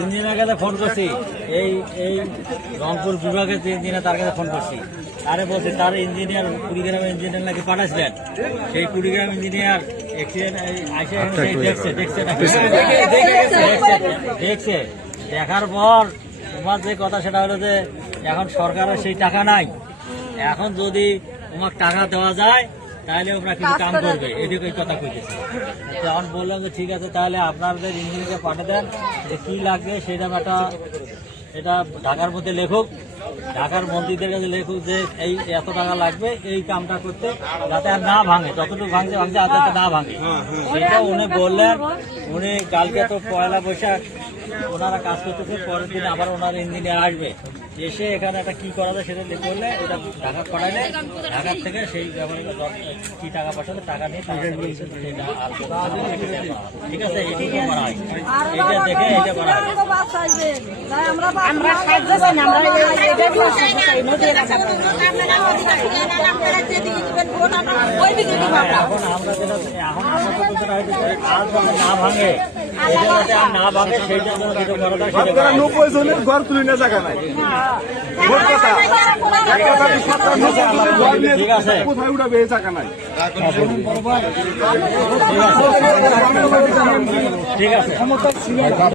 Engineer কাছে phone করছি, এই এই রংপুর বিভাগের যে ইঞ্জিনিয়ার তার কাছে ফোন করছি। আরে বলছে তার ইঞ্জিনিয়ার কুড়িগ্রাম ইঞ্জিনিয়ার নাকি পাঠাচ্ছিলেন, সেই কুড়িগ্রাম ইঞ্জিনিয়ার দেখছে। দেখার পর তোমার যে কথা সেটা হলো যে এখন সরকারের সেই টাকা নাই, এখন যদি তোমার টাকা দেওয়া যায় তাহলে ওরা কিছু কাম করবে, এদিকে এই কথা কইতেছে। তখন বললাম যে ঠিক আছে, তাহলে আপনাদের ইঞ্জিনিয়ারকে পাঠিয়ে দেন, যে কী লাগবে সেটা এটা ঢাকার মধ্যে লেখুক, ঢাকার মন্ত্রীদের কাছে লেখুক যে এই এত টাকা লাগবে এই কামটা করতে, যাতে আর না ভাঙে, যতটুকু ভাঙছে আর যাতে না ভাঙে। সেটা উনি বললেন। উনি কালকে তো পয়লা বৈশাখ ওনারা কাজ করতেছে, পরের দিন আবার ওনার ইঞ্জিনিয়ার আসবে, এসে এখানে একটা কি করা যায় সেটা করলে ওটা ঢাকা পাঠাইলে ঢাকার থেকে সেই ব্যাপারে কি টাকা পাঠালে টাকা নিয়ে ঠিক আছে, এটি করা হয়, এটা দেখে এটা করা হয়। এখন আমরা যেটা এখন আমরা যেটা হয়েছে আর যাতে না ভাঙে, না ভাঙে সেইটার জন্য যেটা করা যায় সেটা 90 জনের ঘর তুলে না জায়গা নাই। ঠিক আছে, কোথায় উঠাবে এই জায়গা নাই। ঠিক আছে।